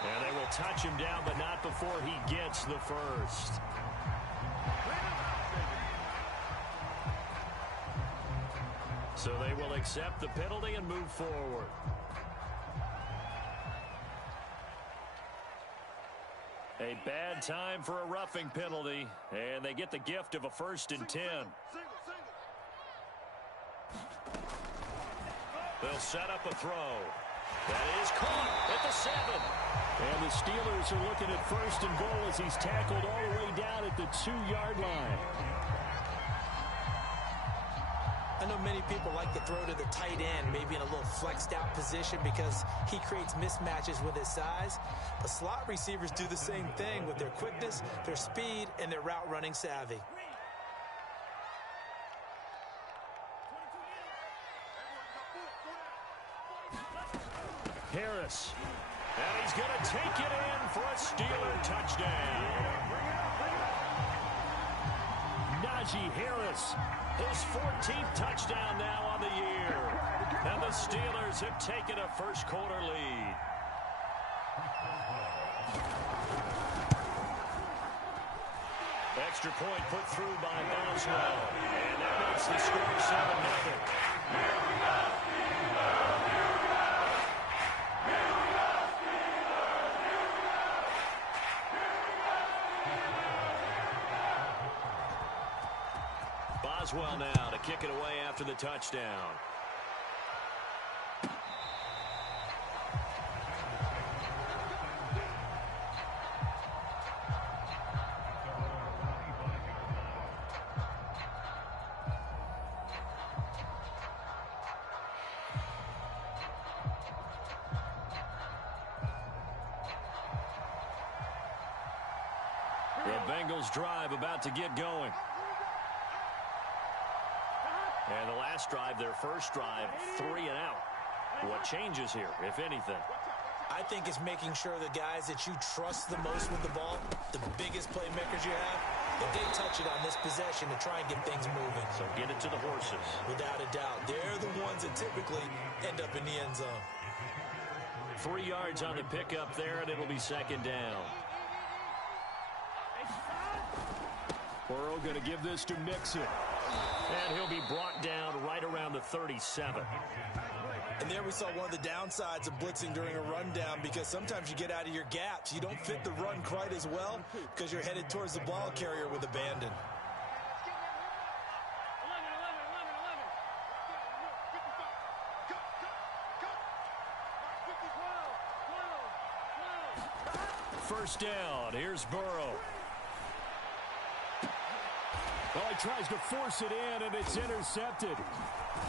And they will touch him down, but not before he gets the first. So they will accept the penalty and move forward. A bad time for a roughing penalty, and they get the gift of a 1st and 10. They'll set up a throw. That is caught at the 7. And the Steelers are looking at 1st and goal as he's tackled all the way down at the 2-yard line. I know many people like to throw to the tight end, maybe in a little flexed out position because he creates mismatches with his size. But slot receivers do the same thing with their quickness, their speed, and their route running savvy. Harris. And he's going to take it in for a Steeler touchdown. Najee Harris, his 14th touchdown now on the year. And the Steelers have taken a first-quarter lead. Extra point put through by Boswell. And that makes the score 7-0. Boswell now to kick it away after the touchdown. The Bengals drive about to get going. And the last drive, their first drive, 3 and out. What changes here, if anything? I think it's making sure the guys that you trust the most with the ball, the biggest playmakers you have, that they touch it on this possession to try and get things moving. So get it to the horses. Without a doubt. They're the ones that typically end up in the end zone. 3 yards on the pickup there, and it'll be 2nd down. Burrow going to give this to Mixon. And he'll be brought down right around the 37. And there we saw one of the downsides of blitzing during a rundown, because sometimes you get out of your gaps. You don't fit the run quite as well because you're headed towards the ball carrier with abandon. First down, here's Burrow. Well, he tries to force it in, and it's intercepted.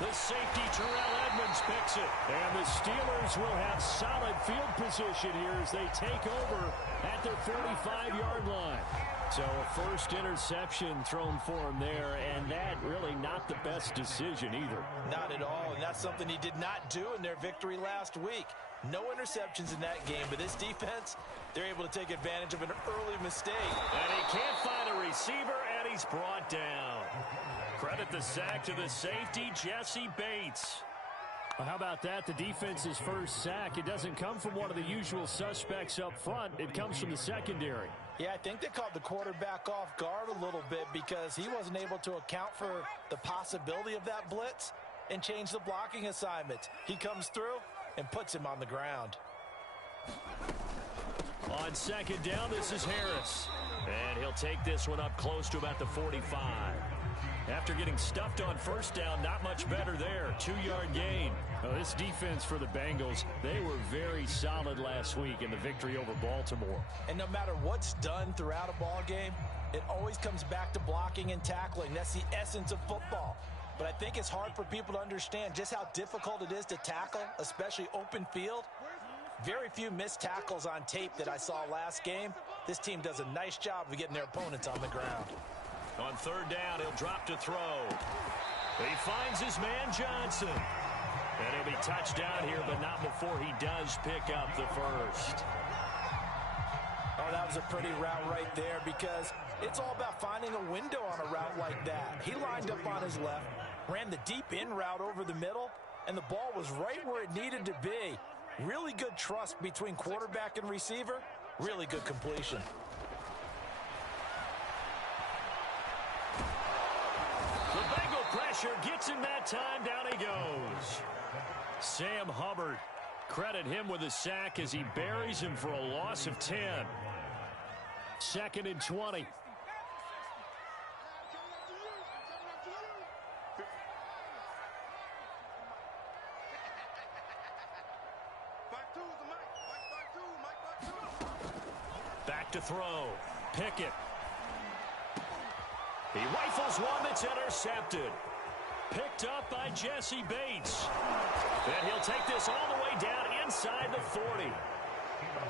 The safety, Terrell Edmonds, picks it. And the Steelers will have solid field position here as they take over at their 45-yard line. So a first interception thrown for him there, and that really not the best decision either. Not at all, and that's something he did not do in their victory last week. No interceptions in that game, but this defense, they're able to take advantage of an early mistake. And he can't find a receiver, and he's brought down. Credit the sack to the safety, Jesse Bates. Well, how about that? The defense's first sack. It doesn't come from one of the usual suspects up front. It comes from the secondary. Yeah, I think they caught the quarterback off guard a little bit because he wasn't able to account for the possibility of that blitz and change the blocking assignments. He comes through and puts him on the ground. On 2nd down, this is Harris. And he'll take this one up close to about the 45. After getting stuffed on 1st down, not much better there. 2-yard gain. Well, this defense for the Bengals, they were very solid last week in the victory over Baltimore. And no matter what's done throughout a ball game, it always comes back to blocking and tackling. That's the essence of football. But I think it's hard for people to understand just how difficult it is to tackle, especially open field. Very few missed tackles on tape that I saw last game. This team does a nice job of getting their opponents on the ground. On 3rd down, he'll drop to throw. He finds his man Johnson. And he'll be touched down here, but not before he does pick up the first. Oh, that was a pretty route right there because it's all about finding a window on a route like that. He lined up on his left, ran the deep in route over the middle, and the ball was right where it needed to be. Really good trust between quarterback and receiver. Really good completion. The Bengal pressure gets him that time. Down he goes. Sam Hubbard. Credit him with a sack as he buries him for a loss of 10. 2nd and 20. Back to throw. Pickett. He rifles one that's intercepted. Picked up by Jesse Bates. And he'll take this all the way down inside the 40.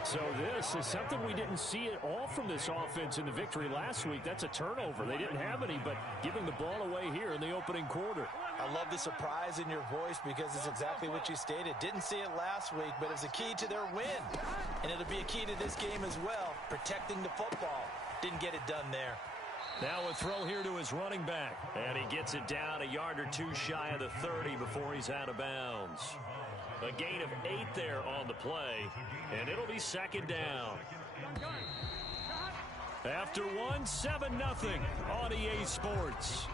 So this is something we didn't see at all from this offense in the victory last week. That's a turnover. They didn't have any, but giving the ball away here in the opening quarter. I love the surprise in your voice because it's exactly what you stated. Didn't see it last week, but it's a key to their win. And it'll be a key to this game as well, protecting the football. Didn't get it done there. Now a throw here to his running back. And he gets it down a yard or two shy of the 30 before he's out of bounds. A gain of 8 there on the play. And it'll be 2nd down. After one, 7-0 on EA Sports.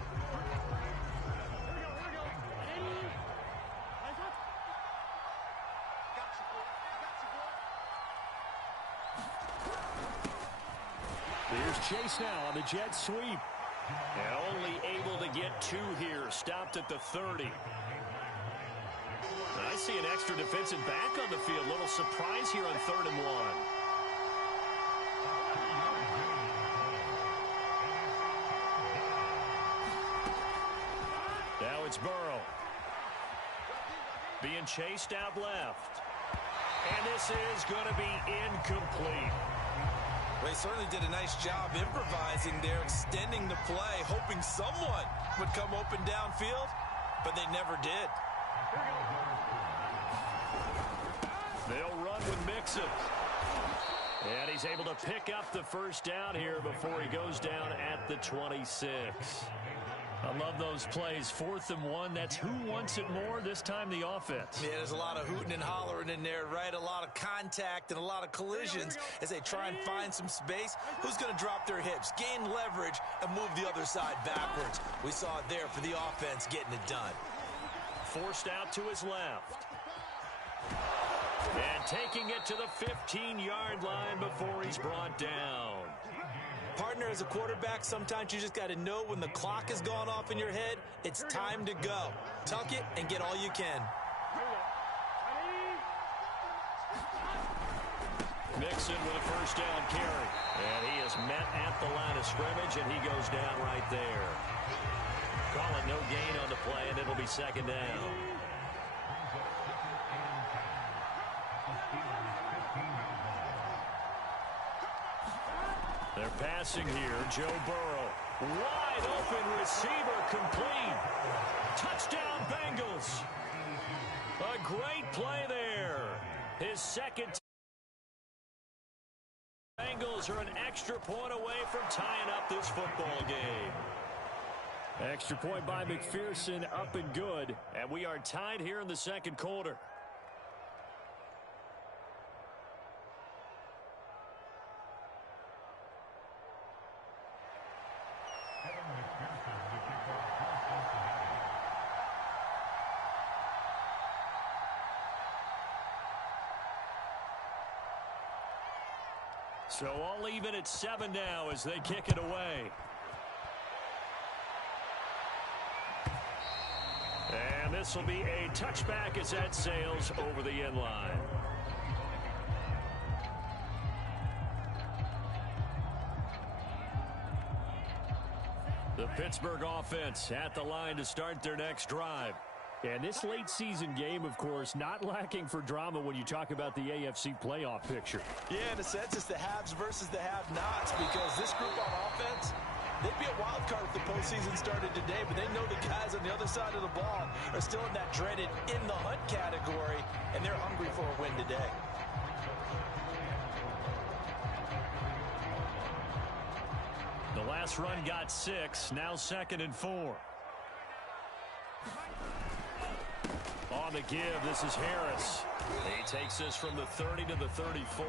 Here's Chase now on the jet sweep. And only able to get 2 here. Stopped at the 30. I see an extra defensive back on the field. Little surprise here on 3rd and 1. Now it's Burrow. Being chased out left. And this is going to be incomplete. Well, he certainly did a nice job improvising there, extending the play, hoping someone would come open downfield, but they never did. They'll run with Mixon. And he's able to pick up the 1st down here before he goes down at the 26. I love those plays. 4th and 1. That's who wants it more. This time the offense. Yeah, there's a lot of hooting and hollering in there, right? A lot of contact and a lot of collisions as they try and find some space. Who's going to drop their hips, gain leverage, and move the other side backwards? We saw it there for the offense getting it done. Forced out to his left. And taking it to the 15-yard line before he's brought down. Partner, as a quarterback, sometimes you just got to know when the clock has gone off in your head, it's time to go. Tuck it and get all you can. Mixon with a 1st down carry. And he is met at the line of scrimmage, and he goes down right there. Call it no gain on the play, and it'll be 2nd down. They're passing here. Joe Burrow. Wide open receiver complete. Touchdown Bengals. A great play there. His 2nd. Bengals are an extra point away from tying up this football game. Extra point by McPherson, up and good. And we are tied here in the 2nd quarter. So all even at 7 now as they kick it away. And this will be a touchback as that sails over the end line. The Pittsburgh offense at the line to start their next drive. And this late season game, of course, not lacking for drama when you talk about the AFC playoff picture. Yeah, in a sense, it's the haves versus the have-nots because this group on offense, they'd be a wild card if the postseason started today, but they know the guys on the other side of the ball are still in that dreaded in the hunt category, and they're hungry for a win today. The last run got 6, now 2nd and 4. On the give. This is Harris. He takes us from the 30 to the 34.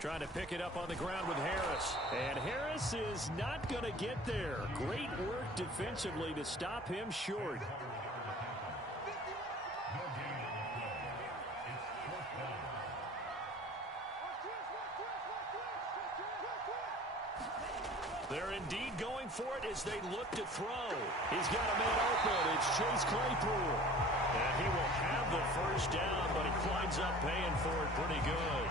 Trying to pick it up on the ground with Harris. And Harris is not going to get there. Great work defensively to stop him short. They're indeed going for it as they look to throw. He's got a man open. It's Chase Claypool. And he will have the first down, but he winds up paying for it pretty good.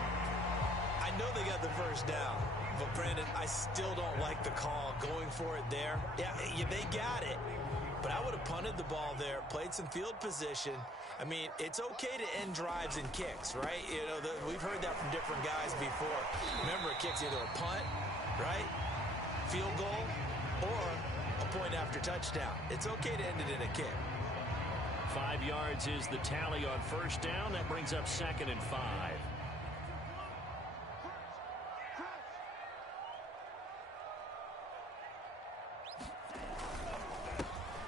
I know they got the first down, but Brandon, I still don't like the call going for it there. Yeah, they got it, but I would have punted the ball there, played some field position. I mean, it's okay to end drives and kicks, right? You know, we've heard that from different guys before. Remember, a kick's either a punt, right, field goal, or a point after touchdown. It's okay to end it in a kick. 5 yards is the tally on first down. That brings up 2nd and 5.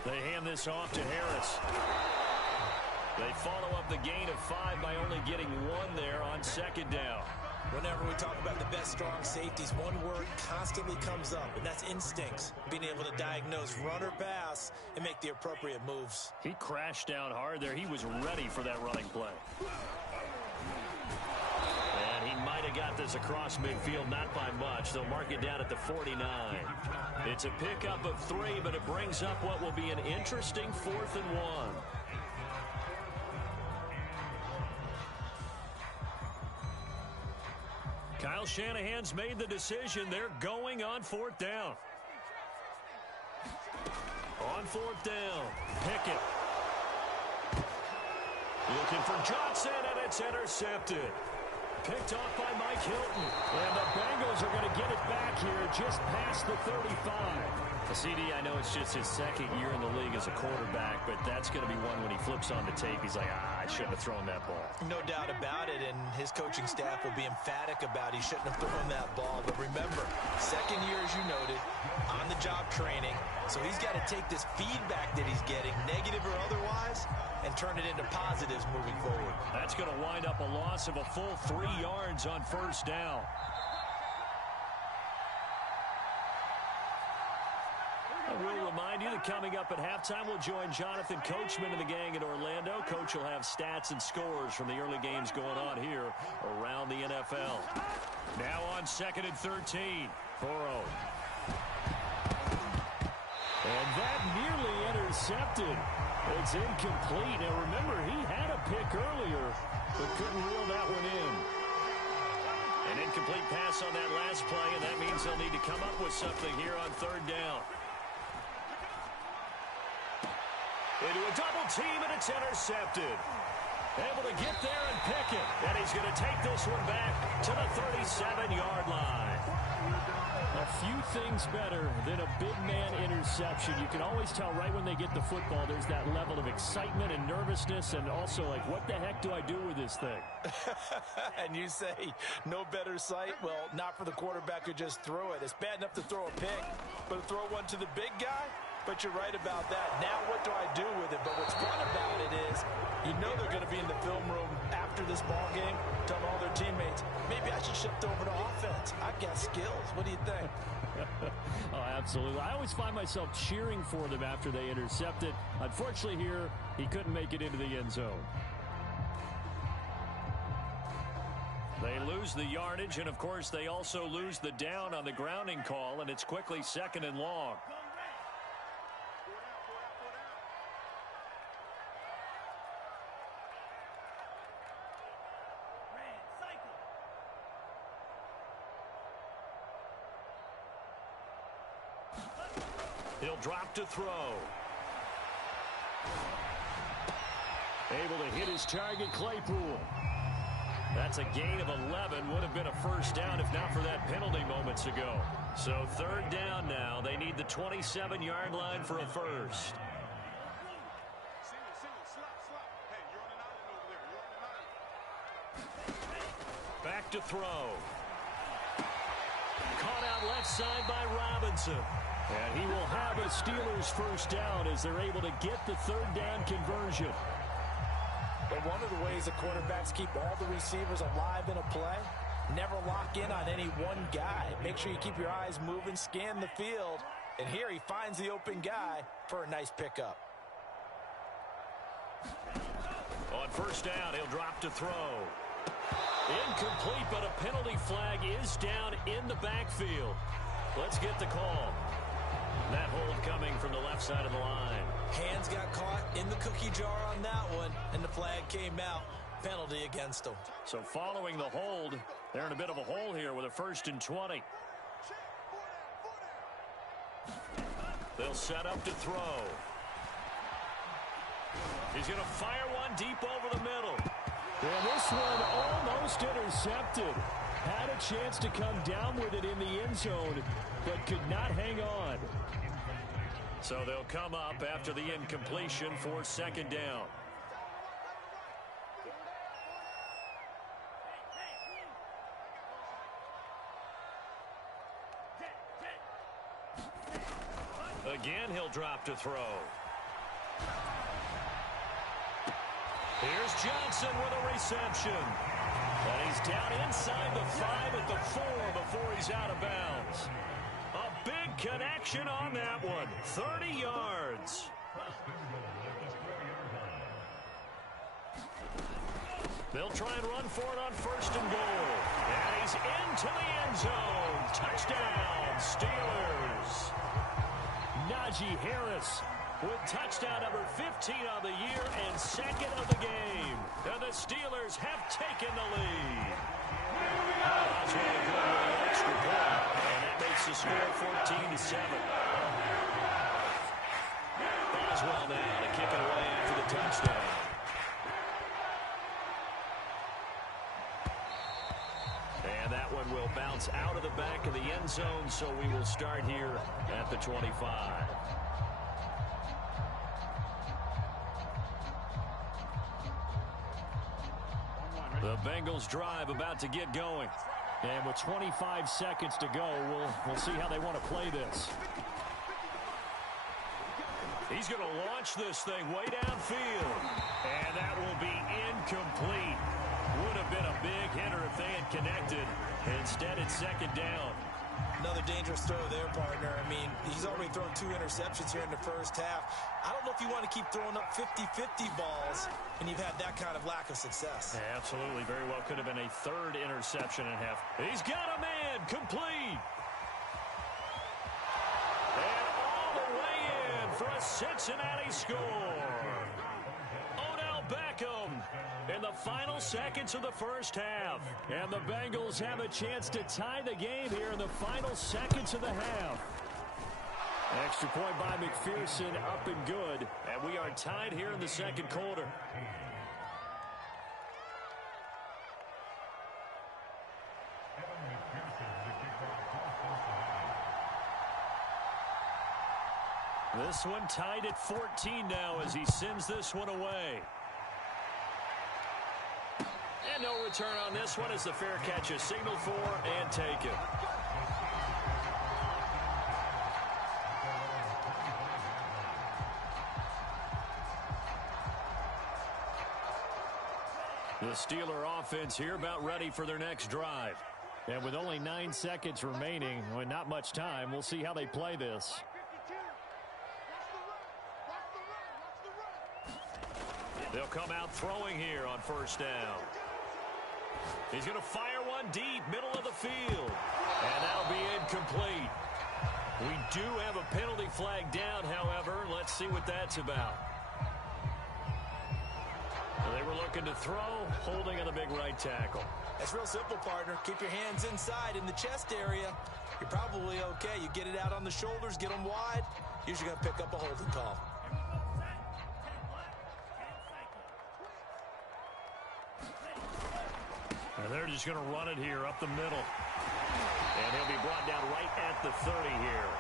They hand this off to Harris. They follow up the gain of 5 by only getting 1 there on 2nd down. Whenever we talk about the best strong safeties, one word constantly comes up, and that's instincts. Being able to diagnose run or pass and make the appropriate moves. He crashed down hard there. He was ready for that running play. And he might have got this across midfield, not by much. They'll mark it down at the 49. It's a pickup of 3, but it brings up what will be an interesting 4th and 1. Kyle Shanahan's made the decision. They're going on 4th down. On 4th down, Pickett. Looking for Johnson, and it's intercepted. Picked off by Mike Hilton. And the Bengals are going to get it back here just past the 35. CD, I know it's just his 2nd year in the league as a quarterback, but that's going to be one when he flips on the tape. He's like, I shouldn't have thrown that ball. No doubt about it, and his coaching staff will be emphatic about he shouldn't have thrown that ball. But remember, 2nd year, as you noted, on-the-job training. So he's got to take this feedback that he's getting, negative or otherwise, and turn it into positives moving forward. That's going to wind up a loss of a full 3 yards on first down. I will remind you that coming up at halftime, we'll join Jonathan Coachman and the gang in Orlando. Coach will have stats and scores from the early games going on here around the NFL. Now on 2nd and 13. Burrow. And that nearly intercepted. It's incomplete. Now remember, he had a pick earlier, but couldn't reel that one in. An incomplete pass on that last play, and that means they'll need to come up with something here on 3rd down. Into a double team, and it's intercepted. Able to get there and pick it. And he's going to take this one back to the 37-yard line. A few things better than a big man interception. You can always tell right when they get the football, there's that level of excitement and nervousness, and also like, what the heck do I do with this thing? And you say, no better sight? Well, not for the quarterback who just threw it. It's bad enough to throw a pick, but to throw one to the big guy? But you're right about that. Now what do I do with it? But what's fun about it is you know they're going to be in the film room after this ball game telling all their teammates, maybe I should shift over to offense. I've got skills. What do you think? Oh, absolutely. I always find myself cheering for them after they intercept it. Unfortunately here, he couldn't make it into the end zone. They lose the yardage, and of course they also lose the down on the grounding call, and it's quickly 2nd and long. He'll drop to throw. Able to hit his target, Claypool. That's a gain of 11. Would have been a first down if not for that penalty moments ago. So 3rd down now. They need the 27-yard line for a first. to throw. Caught out left side by Robinson. And he will have a Steelers first down as they're able to get the third down conversion. But one of the ways the quarterbacks keep all the receivers alive in a play, never lock in on any one guy. Make sure you keep your eyes moving, scan the field. And here he finds the open guy for a nice pickup. On first down, he'll drop to throw. Incomplete, but a penalty flag is down in the backfield. Let's get the call. That hold coming from the left side of the line. Hands got caught in the cookie jar on that one, and the flag came out. Penalty against them. So following the hold, they're in a bit of a hole here with a 1st and 20. They'll set up to throw. He's going to fire one deep over the middle. And this one almost intercepted. Had a chance to come down with it in the end zone, but could not hang on. So they'll come up after the incompletion for 2nd down. Again, he'll drop to throw. Here's Johnson with a reception. And he's down inside the 5 at the 4 before he's out of bounds. A big connection on that one. 30 yards. They'll try and run for it on 1st and goal. And he's into the end zone. Touchdown, Steelers. Najee Harris with touchdown number 15 on the year and 2nd of the game. And the Steelers have taken the lead. That's really good with an extra point. And that makes the score 14-7. Boswell now to kick it away after the touchdown. And that one will bounce out of the back of the end zone, so we will start here at the 25. The Bengals drive about to get going. And with 25 seconds to go, we'll see how they want to play this. He's going to launch this thing way downfield. And that will be incomplete. Would have been a big hitter if they had connected. Instead, it's 2nd down. Another dangerous throw there, partner. I mean, he's already thrown 2 interceptions here in the first half. I don't know if you want to keep throwing up 50-50 balls and you've had that kind of lack of success. Yeah, absolutely. Very well could have been a 3rd interception and a half. He's got a man. Complete. And all the way in for a Cincinnati score. Odell Beckham in the final seconds of the first half. And the Bengals have a chance to tie the game here in the final seconds of the half. Extra point by McPherson, up and good. And we are tied here in the 2nd quarter. This one tied at 14 now as he sends this one away. And no return on this one as the fair catch is signaled for and taken. The Steeler offense here about ready for their next drive. And with only 9 seconds remaining, with not much time, we'll see how they play this. They'll come out throwing here on 1st down. He's going to fire one deep, middle of the field. And that'll be incomplete. We do have a penalty flag down, however. Let's see what that's about. They were looking to throw, holding on the big right tackle. That's real simple, partner. Keep your hands inside in the chest area. You're probably okay. You get it out on the shoulders, get them wide. Usually going to pick up a holding call. And they're just going to run it here up the middle. And he'll be brought down right at the 30 here.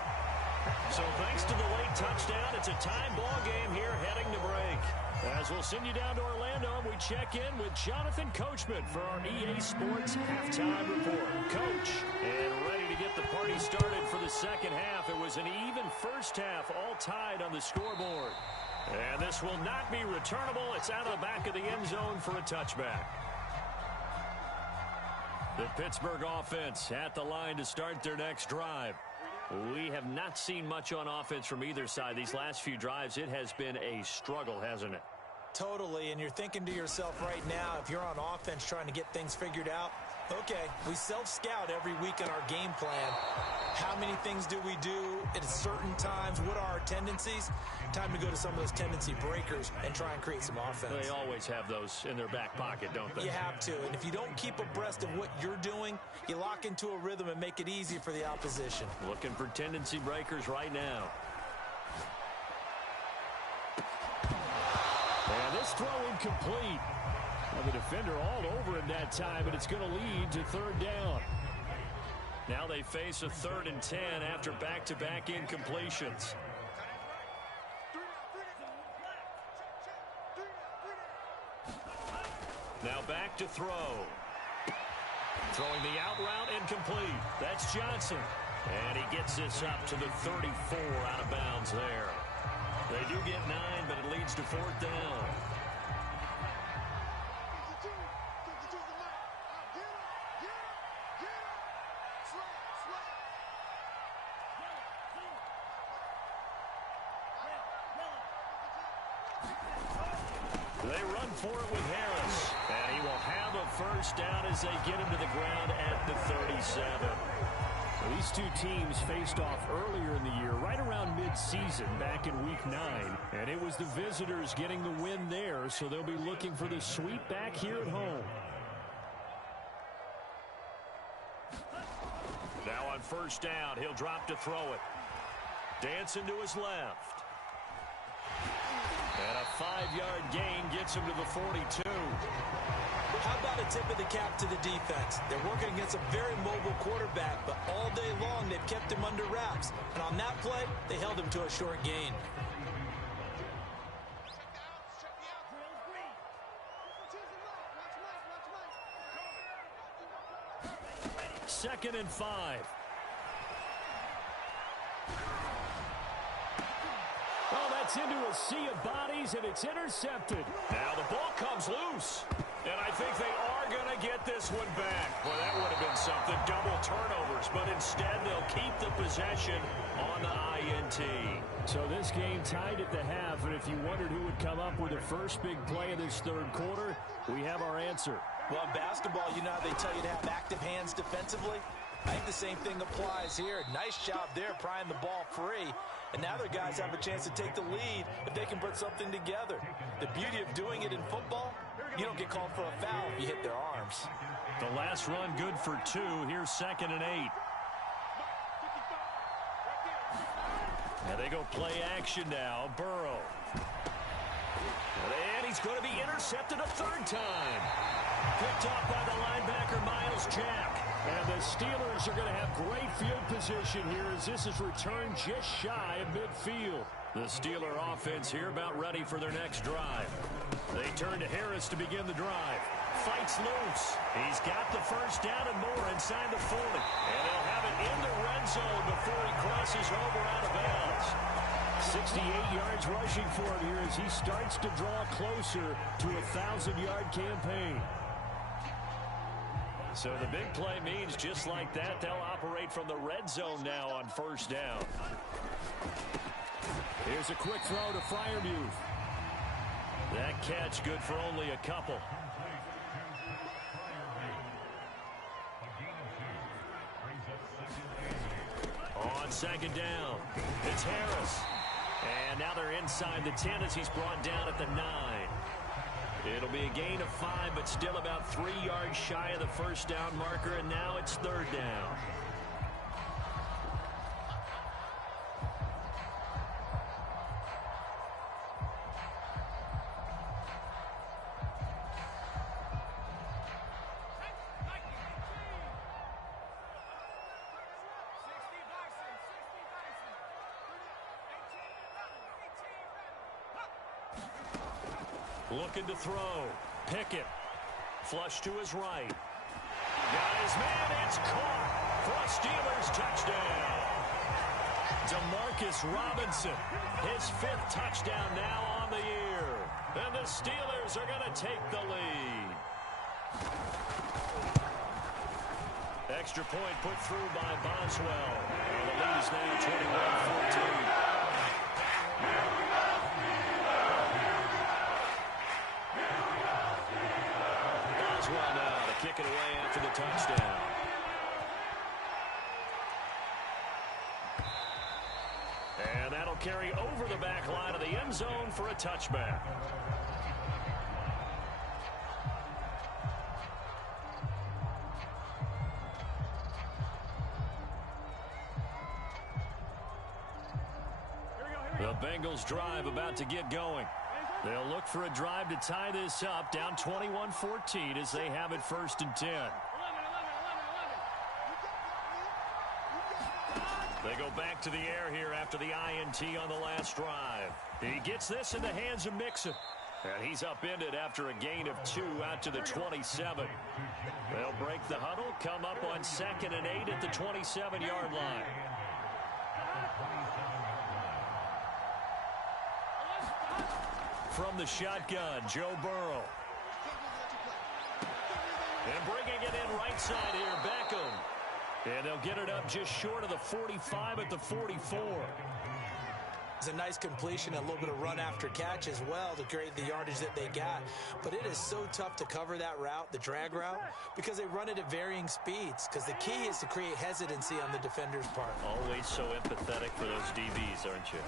So thanks to the late touchdown, it's a tie ball game here heading to break. As we'll send you down to Orlando, we check in with Jonathan Coachman for our EA Sports Halftime Report. Coach, and ready to get the party started for the second half. It was an even first half, all tied on the scoreboard. And this will not be returnable. It's out of the back of the end zone for a touchback. The Pittsburgh offense at the line to start their next drive. We have not seen much on offense from either side. These last few drives, it has been a struggle, hasn't it? Totally, and you're thinking to yourself right now, if you're on offense trying to get things figured out, okay, we self-scout every week in our game plan. How many things do we do at certain times? What are our tendencies? Time to go to some of those tendency breakers and try and create some offense. They always have those in their back pocket, don't they? You have to, and if you don't keep abreast of what you're doing, you lock into a rhythm and make it easy for the opposition. Looking for tendency breakers right now. And this throw incomplete. Well, the defender all over him that time, but it's going to lead to third down. Now they face a 3rd and 10 after back-to-back incompletions. Now back to throw. Throwing the out route incomplete. That's Johnson. And he gets this up to the 34 out of bounds there. They do get 9, but it leads to 4th down. They run for it with Harris. And he will have a first down as they get him to the ground at the 37. Well, these two teams faced off earlier in the year, right around mid-season, back in Week 9. And it was the visitors getting the win there, so they'll be looking for the sweep back here at home. Now on first down, he'll drop to throw it. Dancing to his left. And a 5-yard gain gets him to the 42. How about a tip of the cap to the defense? They're working against a very mobile quarterback, but all day long they've kept him under wraps. And on that play, they held him to a short gain. Second and 5. Oh, that's into a sea of bodies, and it's intercepted. Now the ball comes loose. And I think they are going to get this one back. Well, that would have been something. Double turnovers. But instead, they'll keep the possession on the INT. So this game tied at the half. And if you wondered who would come up with the first big play of this third quarter, we have our answer. Well, in basketball, you know how they tell you to have active hands defensively? I think the same thing applies here. Nice job there, prying the ball free. And now their guys have a chance to take the lead if they can put something together. The beauty of doing it in football, you don't get called for a foul if you hit their arms. The last run good for 2. Here's 2nd and 8. Now they go play action now. Burrow. And he's going to be intercepted a 3rd time. Picked off by the linebacker, Miles Jack. And the Steelers are going to have great field position here as this is returned just shy of midfield. The Steeler offense here about ready for their next drive. They turn to Harris to begin the drive. Fights loose. He's got the first down and more inside the 40. And they'll have it in the red zone before he crosses over out of bounds. 68 yards rushing for him here as he starts to draw closer to a 1,000-yard campaign. So the big play means just like that, they'll operate from the red zone now on first down. Here's a quick throw to Freiermuth. That catch good for only a couple. On second down, it's Harris. And now they're inside the 10 as he's brought down at the 9. It'll be a gain of 5, but still about 3 yards shy of the first down marker, and now it's 3rd down. Looking to throw. Pickett. Flush to his right. Got his man. It's caught for a Steelers touchdown. Demarcus Robinson, his 5th touchdown now on the year. And the Steelers are going to take the lead. Extra point put through by Boswell. And the lead is now 21-14. Boswell now to kick it away after the touchdown. And that'll carry over the back line of the end zone for a touchback. The Bengals drive about to get going. They'll look for a drive to tie this up, down 21-14 as they have it 1st and 10. They go back to the air here after the INT on the last drive. He gets this in the hands of Mixon. And he's upended after a gain of 2 out to the 27. They'll break the huddle, come up on 2nd and 8 at the 27-yard line. From the shotgun, Joe Burrow. And bringing it in right side here, Beckham. And they'll get it up just short of the 45 at the 44. It's a nice completion, a little bit of run after catch as well to create the yardage that they got. But it is so tough to cover that route, the drag route, because they run it at varying speeds. Because the key is to create hesitancy on the defender's part. Always so empathetic for those DBs, aren't you?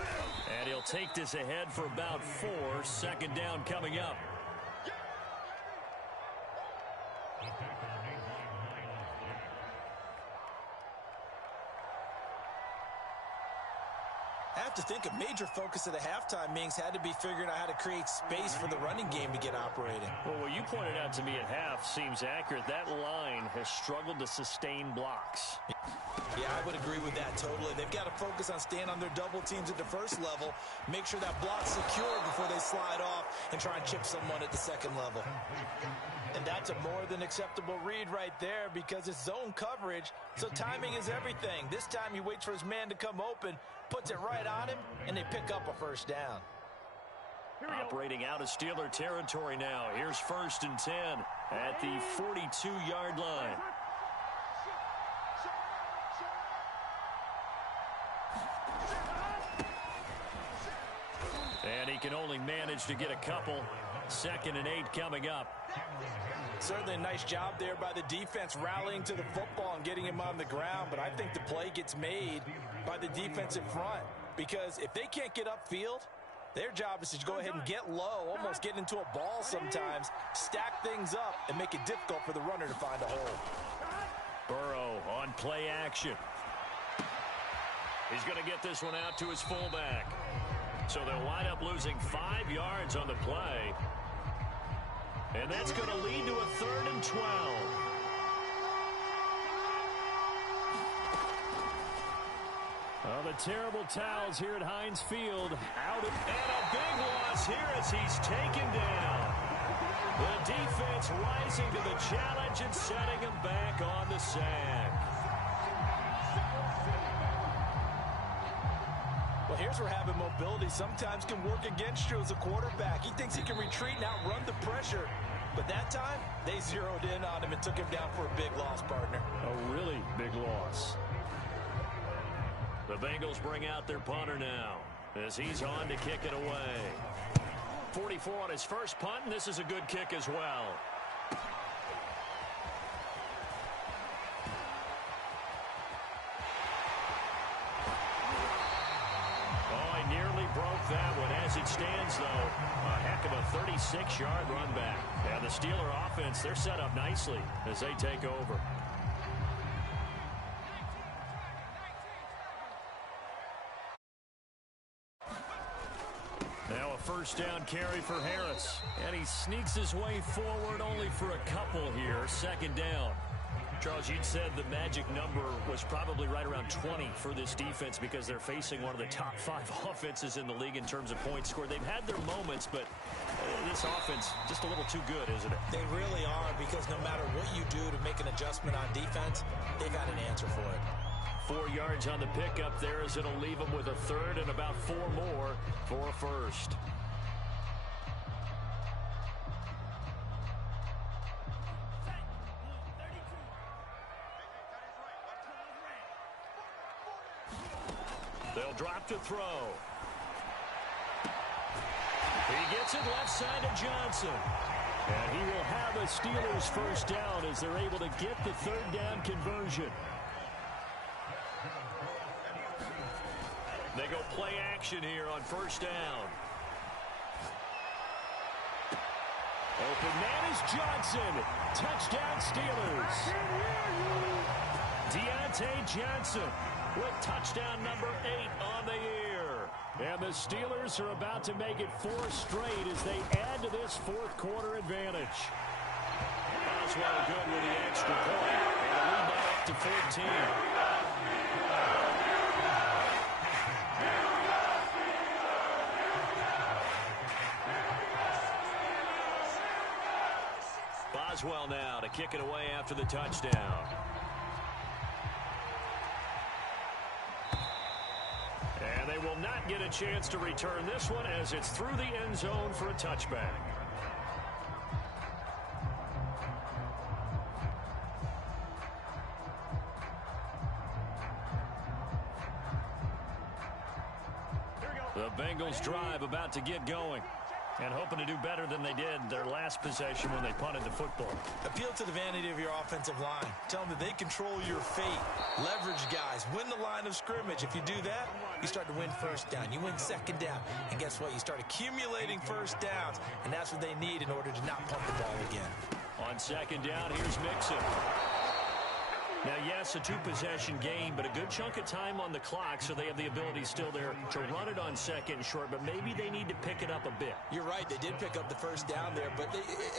And he'll take this ahead for about 4. 2nd down coming up. I have to think a major focus of the halftime meetings had to be figuring out how to create space for the running game to get operating. Well, what you pointed out to me at half seems accurate. That line has struggled to sustain blocks. Yeah, I would agree with that totally. They've got to focus on staying on their double teams at the first level, make sure that block's secure before they slide off and try and chip someone at the second level. And that's a more than acceptable read right there because it's zone coverage, so timing is everything. This time he waits for his man to come open, puts it right on him, and they pick up a 1st down. Operating out of Steeler territory now. Here's 1st and 10 at the 42-yard line. And he can only manage to get a couple. 2nd and 8 coming up. Certainly a nice job there by the defense rallying to the football and getting him on the ground, but I think the play gets made by the defensive front because if they can't get upfield, their job is to go ahead and get low, almost get into a ball sometimes, stack things up, and make it difficult for the runner to find a hole. Burrow on play action. He's going to get this one out to his fullback. So they'll wind up losing 5 yards on the play. And that's going to lead to a 3rd and 12. Well, the terrible towels here at Heinz Field. And a big loss here as he's taken down. The defense rising to the challenge and setting him back on the sack. Well, here's where having mobility sometimes can work against you as a quarterback. He thinks he can retreat and outrun the pressure. But that time, they zeroed in on him and took him down for a big loss, partner. A really big loss. The Bengals bring out their punter now as he's on to kick it away. 44 on his first punt, and this is a good kick as well. Broke that one. As it stands, though, a heck of a 36-yard run back. And the Steeler offense, they're set up nicely as they take over. Now a 1st down carry for Harris. And he sneaks his way forward only for a couple here. 2nd down. Charles, you'd said the magic number was probably right around 20 for this defense because they're facing one of the top 5 offenses in the league in terms of points scored. They've had their moments, but this offense just a little too good, isn't it? They really are, because no matter what you do to make an adjustment on defense, they got an answer for it. 4 yards on the pickup there, as it'll leave them with a third and about 4 more for a first. They'll drop to throw. He gets it left side to Johnson. And he will have a Steelers first down as they're able to get the third down conversion. They go play action here on first down. Open man is Johnson. Touchdown Steelers. Deontay Johnson with touchdown number 8 on the year. And the Steelers are about to make it 4 straight as they add to this fourth quarter advantage. Boswell good with the extra point. And the lead now up to 14. Boswell now to kick it away after the touchdown. And they will not get a chance to return this one as it's through the end zone for a touchback. The Bengals drive about to get going, and hoping to do better than they did their last possession when they punted the football. Appeal to the vanity of your offensive line. Tell them that they control your fate. Leverage guys. Win the line of scrimmage. If you do that, you start to win first down. You win second down. And guess what? You start accumulating first downs. And that's what they need in order to not punt the ball again. On second down, here's Mixon. Now, yes, a 2-possession game, but a good chunk of time on the clock, so they have the ability still there to run it on second and short, but maybe they need to pick it up a bit. You're right. They did pick up the first down there, but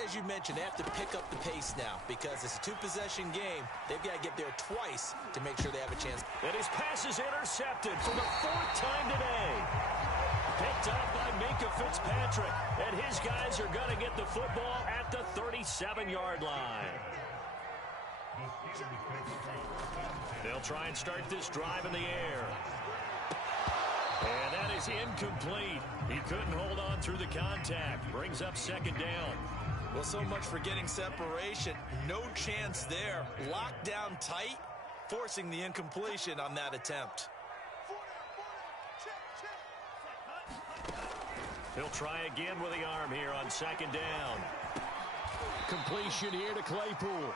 as you mentioned, they have to pick up the pace now because it's a 2-possession game. They've got to get there twice to make sure they have a chance. And his pass is intercepted for the 4th time today. Picked up by Minkah Fitzpatrick, and his guys are going to get the football at the 37-yard line. They'll try and start this drive in the air. And that is incomplete. He couldn't hold on through the contact. Brings up second down. Well, so much for getting separation. No chance there. Locked down tight, forcing the incompletion on that attempt. He'll try again with the arm here on second down. Completion here to Claypool.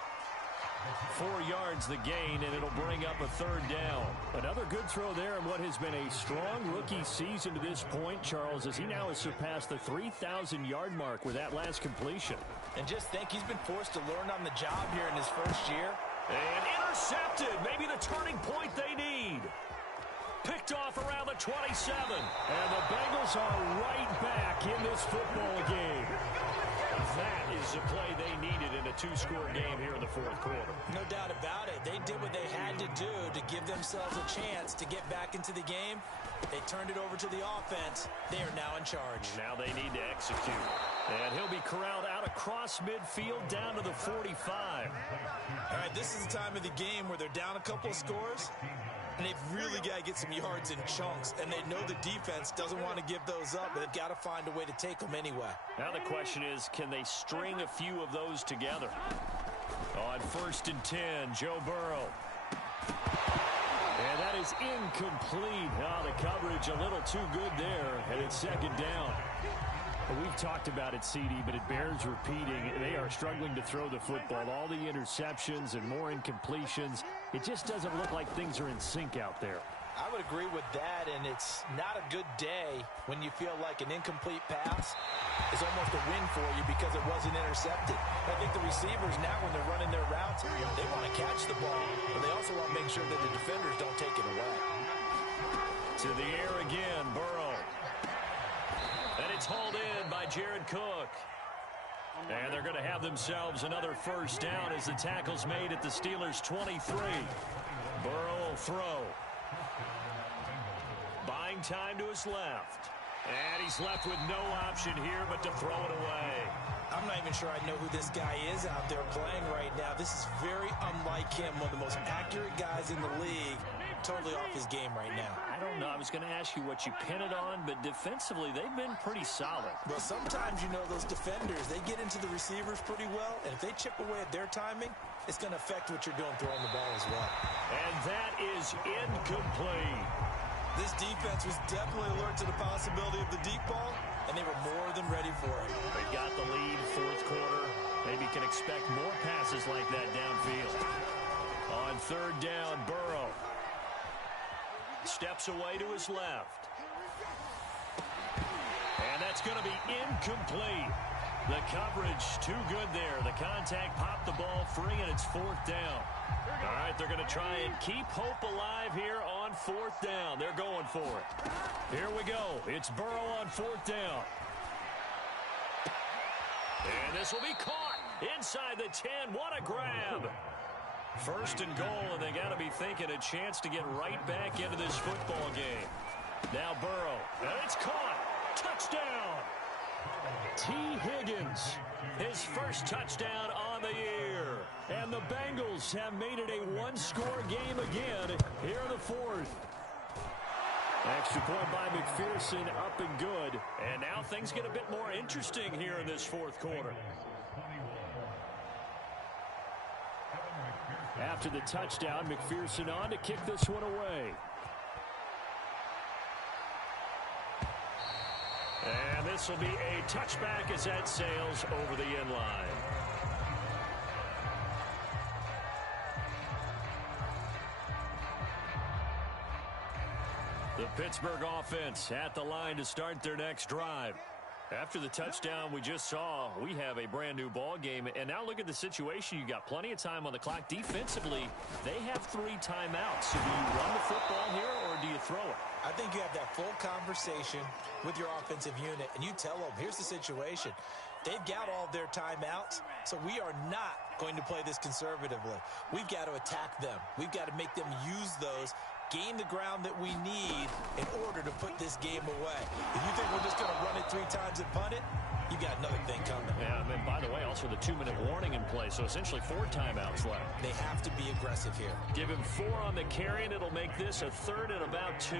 4 yards the gain, and it'll bring up a third down. Another good throw there in what has been a strong rookie season to this point, Charles, as he now has surpassed the 3,000-yard mark with that last completion. And just think, he's been forced to learn on the job here in his first year. And intercepted. Maybe the turning point they need. Picked off around the 27. And the Bengals are right back in this football game. That is the play they needed in a 2-score game here in the fourth quarter. No doubt about it. They did what they had to do to give themselves a chance to get back into the game. They turned it over to the offense. They are now in charge. Now they need to execute. And he'll be corralled out across midfield down to the 45. All right, this is the time of the game where they're down a couple of scores. And they've really got to get some yards in chunks. And they know the defense doesn't want to give those up, but they've got to find a way to take them anyway. Now the question is, can they string a few of those together? On 1st and 10, Joe Burrow. And that is incomplete. Oh, the coverage a little too good there, and it's second down. We've talked about it, CD, but it bears repeating. They are struggling to throw the football. All the interceptions and more incompletions. It just doesn't look like things are in sync out there. I would agree with that, and it's not a good day when you feel like an incomplete pass is almost a win for you because it wasn't intercepted. I think the receivers now, when they're running their routes, they want to catch the ball, but they also want to make sure that the defenders don't take it away. To the air again, Burrow. And it's hauled in by Jared Cook. And they're going to have themselves another first down as the tackle's made at the Steelers' 23. Burrow will throw. Buying time to his left. And he's left with no option here but to throw it away. I'm not even sure I know who this guy is out there playing right now. This is very unlike him, one of the most accurate guys in the league. Totally off his game right now. I don't know. I was going to ask you what you pin it on, but defensively, they've been pretty solid. Well, sometimes, you know, those defenders, they get into the receivers pretty well, and if they chip away at their timing, it's going to affect what you're doing throwing the ball as well. And that is incomplete. This defense was definitely alert to the possibility of the deep ball, and they were more than ready for it. They got the lead, fourth quarter. Maybe can expect more passes like that downfield. On third down, Burrow steps away to his left. And that's going to be incomplete. The coverage too good there. The contact popped the ball free, and it's fourth down. All right, they're going to try and keep hope alive here on fourth down. They're going for it. Here we go. It's Burrow on fourth down. And this will be caught inside the 10. What a grab. First and goal, and they got to be thinking a chance to get right back into this football game. Now Burrow, and it's caught. Touchdown. T. Higgins, his first touchdown on the year. And the Bengals have made it a one-score game again here in the fourth. Extra point by McPherson, up and good. And now things get a bit more interesting here in this fourth quarter. After the touchdown, McPherson on to kick this one away. And this will be a touchback as that sails over the end line. The Pittsburgh offense at the line to start their next drive. After the touchdown we just saw, we have a brand new ball game. And now look at the situation. You got plenty of time on the clock. Defensively, they have 3 timeouts. So do you run the football here or do you throw it? I think you have that full conversation with your offensive unit, and you tell them, here's the situation. They've got all of their timeouts, so we are not going to play this conservatively. We've got to attack them. We've got to make them use those, gain the ground that we need in order to put this game away. If you think we're just going to run it 3 times and punt it, you got another thing coming. Yeah, and by the way, also the 2-minute warning in play, so essentially 4 timeouts left. They have to be aggressive here. Give him 4 on the carry, and it'll make this a third and about 2.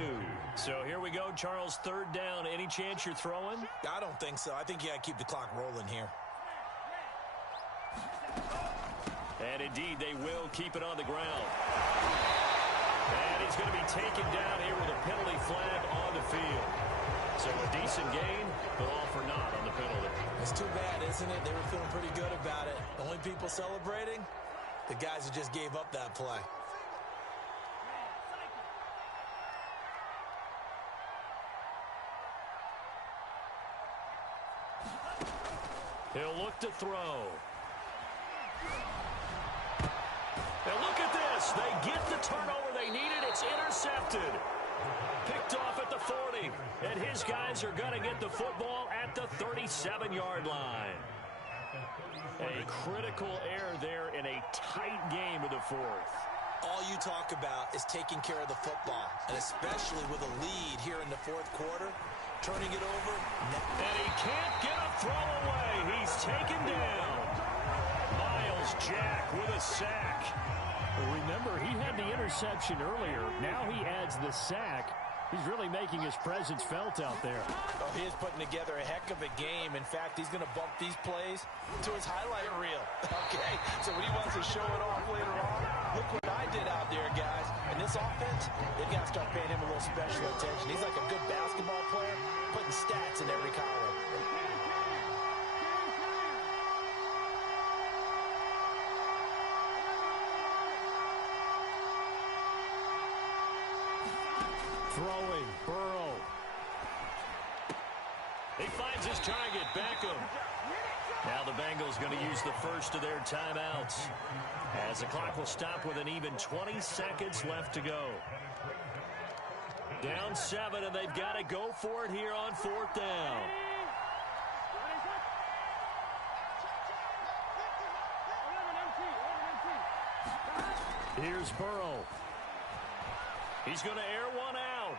So here we go, Charles, third down. Any chance you're throwing? I don't think so. I think you got to keep the clock rolling here. And indeed, they will keep it on the ground. And he's going to be taken down here with a penalty flag on the field. So a decent gain, but all for naught on the penalty. It's too bad, isn't it? They were feeling pretty good about it. The only people celebrating, the guys who just gave up that play. He'll look to throw. And look at this. They get the turnover they needed. It's intercepted. Picked off at the 40. And his guys are going to get the football at the 37-yard line. A critical error there in a tight game of the fourth. All you talk about is taking care of the football, and especially with a lead here in the fourth quarter, turning it over. And he can't get a throw away. He's taken down. Miles Jack with a sack. Remember, he had the interception earlier. Now he adds the sack. He's really making his presence felt out there. Oh, he is putting together a heck of a game. In fact, he's going to bump these plays to his highlight reel. Okay, so when he wants to show it off later on, look what I did out there, guys. And this offense, they've got to start paying him a little special attention. He's like a good basketball player, putting stats in every column. Throwing, Burrow. He finds his target, Beckham. Now the Bengals going to use the first of their timeouts, as the clock will stop with an even 20 seconds left to go. Down 7, and they've got to go for it here on fourth down. Here's Burrow. He's going to air one out.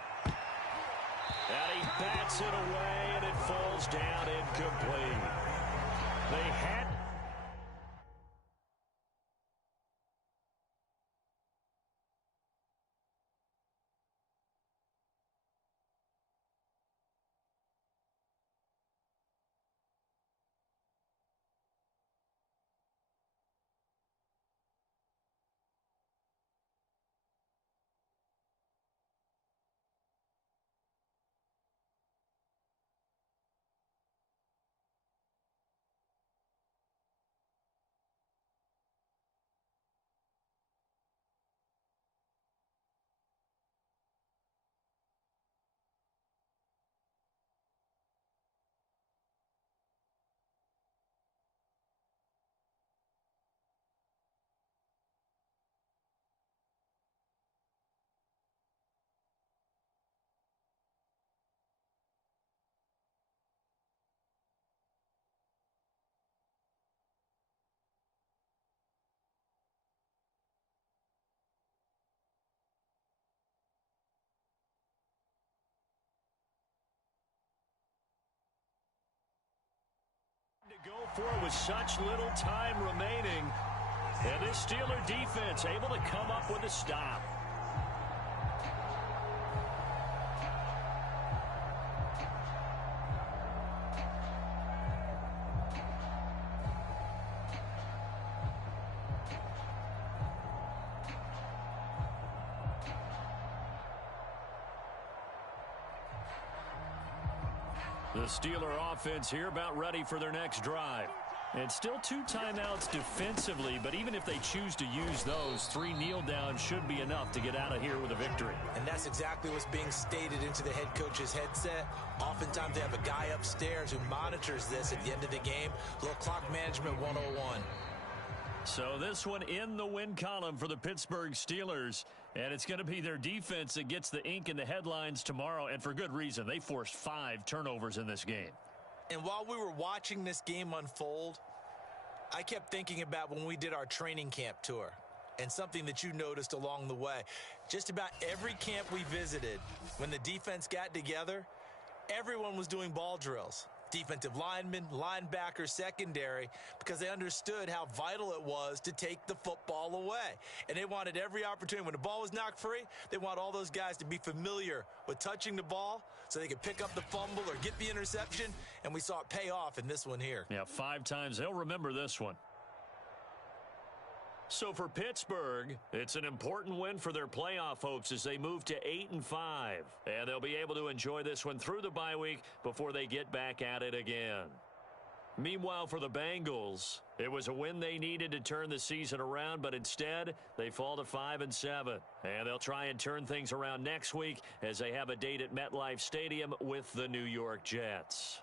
And he bats it away, and it falls down incomplete. They had... to go for it with such little time remaining. And this Steeler defense able to come up with a stop. The Steeler offense here about ready for their next drive. And still 2 timeouts defensively, but even if they choose to use those, 3 kneel downs should be enough to get out of here with a victory. And that's exactly what's being stated into the head coach's headset. Oftentimes they have a guy upstairs who monitors this at the end of the game. Little clock management 101. So this one in the win column for the Pittsburgh Steelers. And it's going to be their defense that gets the ink in the headlines tomorrow, and for good reason. They forced 5 turnovers in this game. And while we were watching this game unfold, I kept thinking about when we did our training camp tour and something that you noticed along the way. Just about every camp we visited, when the defense got together, everyone was doing ball drills. Defensive linemen, linebackers, secondary, because they understood how vital it was to take the football away. And they wanted every opportunity. When the ball was knocked free, they want all those guys to be familiar with touching the ball so they could pick up the fumble or get the interception, and we saw it pay off in this one here. Yeah, 5 times. They'll remember this one. So for Pittsburgh, it's an important win for their playoff hopes as they move to 8-5. And they'll be able to enjoy this one through the bye week before they get back at it again. Meanwhile, for the Bengals, it was a win they needed to turn the season around, but instead, they fall to 5-7. And they'll try and turn things around next week as they have a date at MetLife Stadium with the New York Jets.